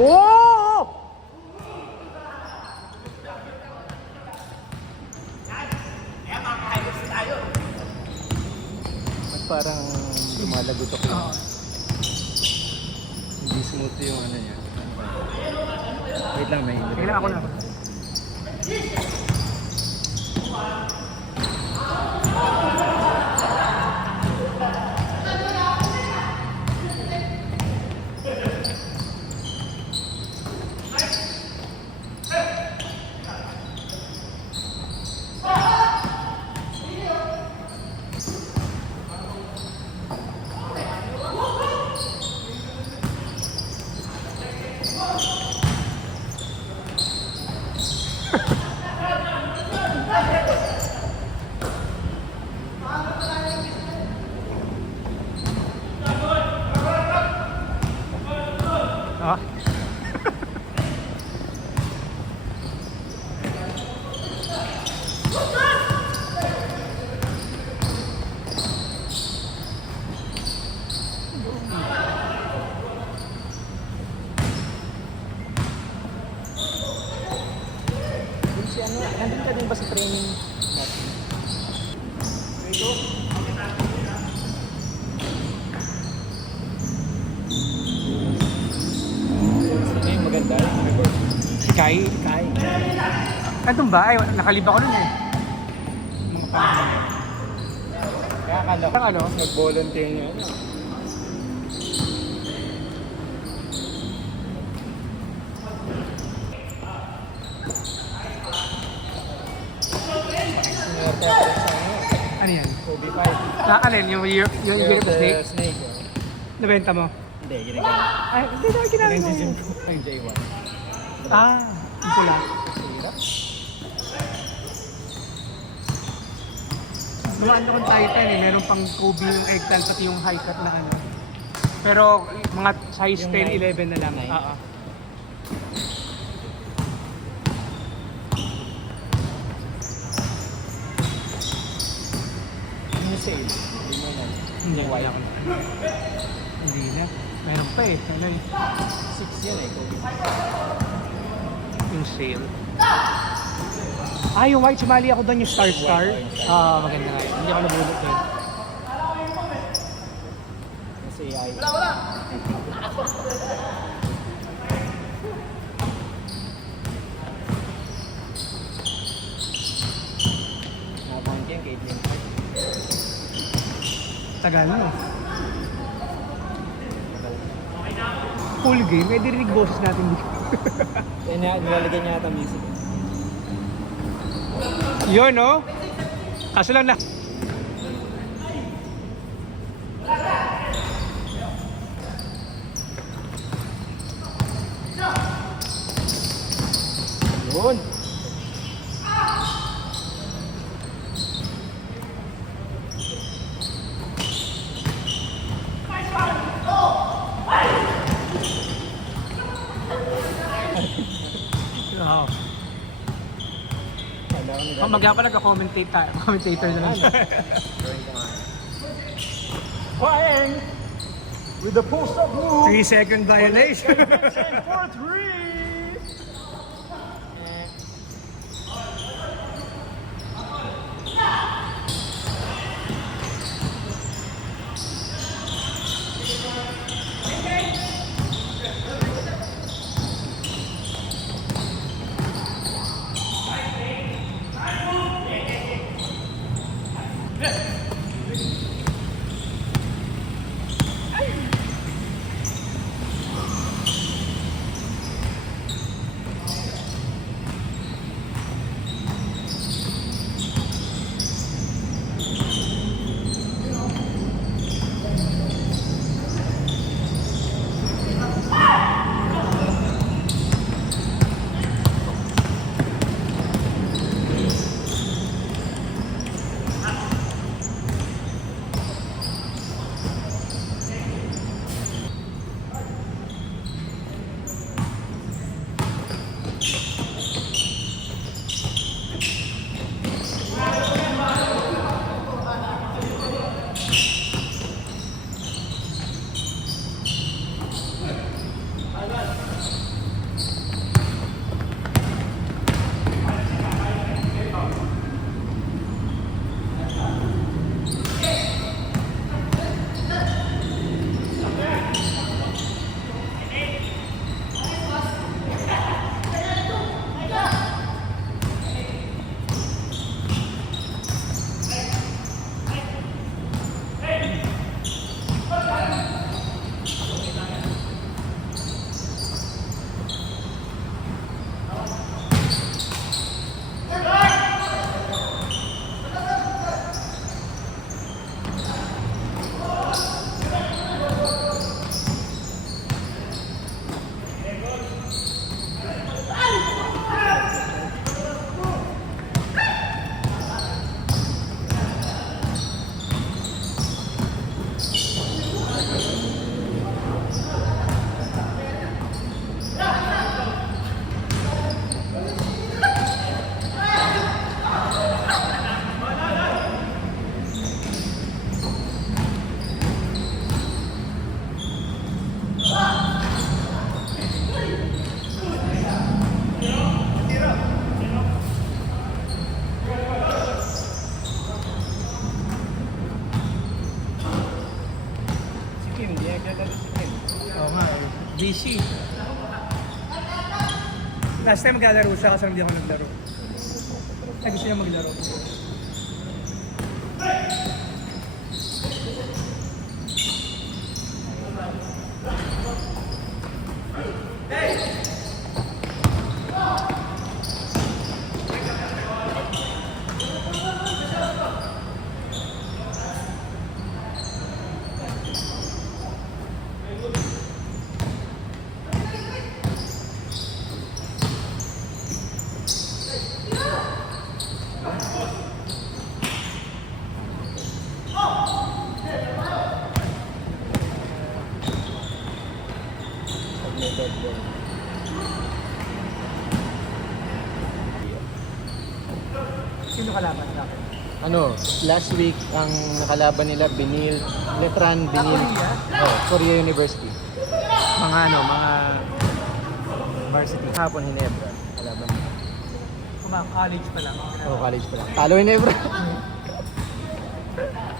Oh! Parang lumalagot ako. Hindi smooth yung ano niya. Wait lang, may hindi. Kailan ako na. Ah. Si ano, nandun ka din ba sa training? Sino yung maganda? Si Kai. Kai. Andun ba? Ay, nakaliba ko nun eh. Mga pangalan. Kaya akala ko Ano? nag-volunteer niya. Sinerte ako sa ano, Ano yan? Kobe 5. Alin? Yung Year of the Snake? Snake. Nabenta mo? Hindi, ginagamit. Ay, hindi na ginagawa mo. Pinagsisim ko yung J1. Ah, yung pula. Hirap. Mga ano kong Titan eh, meron pang Kobe yung eggplant pati yung high cut na ano. Pero mga size Yung 10, 9. 11 na lang. 9. Oo. Yung sale. Hindi mo na. Hindi na. Hindi na. Meron pa eh. Ano eh. 6 yan eh, Kobe. Yung sale. Ah, yung white. Sumali ako doon yung Star. Ah, maganda nga yun. Hindi ako nabulot doon. Kasi ay... Nakapoint yan kay Jim. Tagal mo. Full game. May dirinig boses natin dito. Kaya nilalagyan niya ata music. Yun, no? Kaso lang na... Yun! Oo. Kala ko Magya pa commentator na lang siya. Fine! With the post-up move! 3-second violation. For 3! busy. Last time maglalaro siya kasi hindi ako naglaro. Ay, gusto niya maglaro. Sino kalaban natin? Ano, last week ang nakalaban nila Letran Binil. Oh, Korea University. Mga varsity. Hapon Hinebra. Kalaban nila. College pa lang. Oh, college pa lang. Talo Hinebra.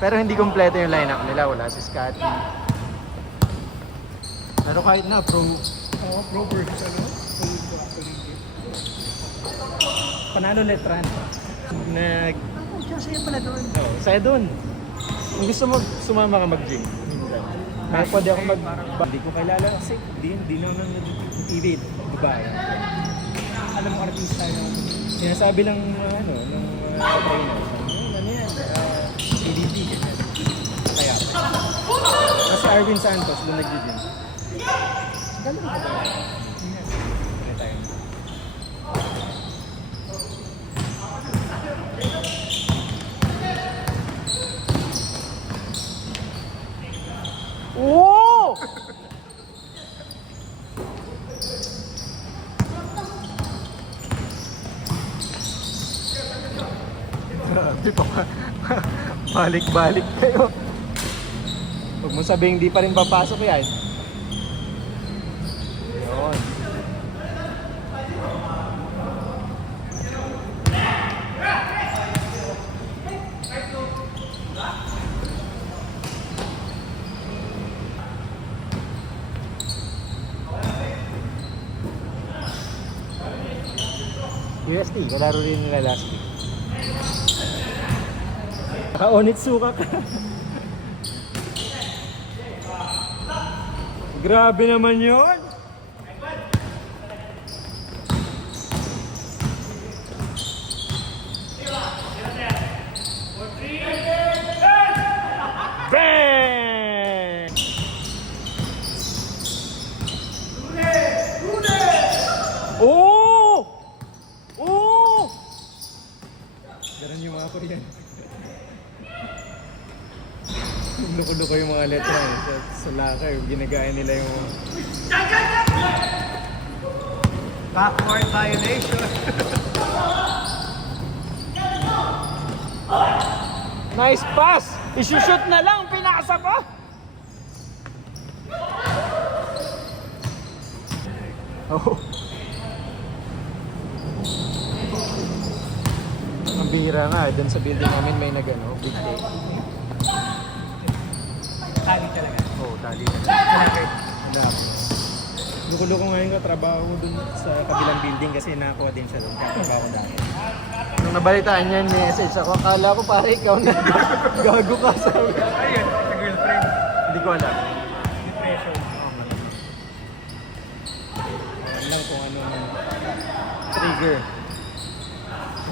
Pero hindi kompleto yung lineup nila. Wala si Scotty. Pero kahit na, pro versus ano? Panalo Letran. nag... Saya pala doon. Oh, saya doon. Kung gusto mo, sumama ka mag-gym. Kahit pwede ako hindi ko kilala kasi hindi naman nag-TV. Diba? Alam mo artista yun. Sinasabi lang ng trainer. Ano yan? PDP. Kaya. Kasi Arvin Santos doon nag-gym. Galing ba ba? Ano tayo? Oo! Dito ka. Balik-balik kayo. Huwag mo sabihin hindi pa rin papasok yan. Yun. UST, kalaro rin nila last week. Naka-Onitsuka ka. Grabe naman yun. Bang! Oh! Oh! Ganun yung mga Korean. Luko-luko yung mga letra sa locker. Ginagaya nila yung... Backward violation. Nice pass! Isushoot na lang! Pinasa pa! Oh. Ang bihira nga, dun sa building namin may big day. Tali talaga. Oo, tali na. Wala. Luko-luko ngayon ko, trabaho ko dun sa kabilang building kasi nakakuha din siya dun. Katrabaho ko dahil. Nung nabalitaan niya, message ako, akala ko pare ikaw na gago ka sa Ayun, sa girlfriend. Hindi ko alam. Depression. Alam lang kung ano man. Trigger.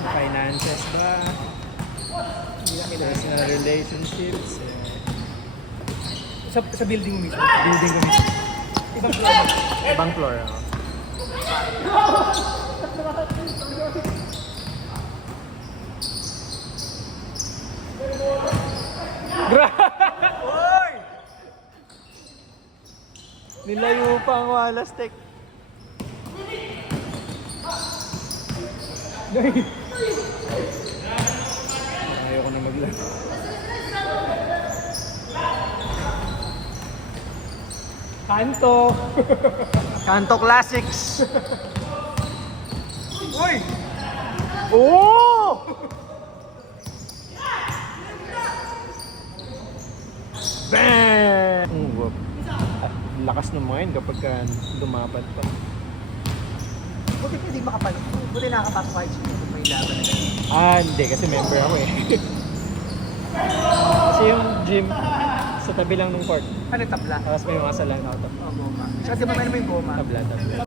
Finances ba? Personal relationships. Sa building mo mismo. Building ko mismo. Ibang floor. Ibang floor. Oy! Nilayo pa ang Wallace Tech. Ayoko na maglaro. Kanto. Kanto Classics. Uy! Oh! Bang! lakas ng mga yun kapag ka lumapat pa. Buti pa hindi makapalo. Buti nakakapasok kahit sino kung may laban na gano'n. Hindi, kasi member ako eh. Kasi yung gym, sa tabi lang ng court. Ano tabla? Tapos may mga salang auto. Oh, goma. Tsaka di ba may goma? Tabla.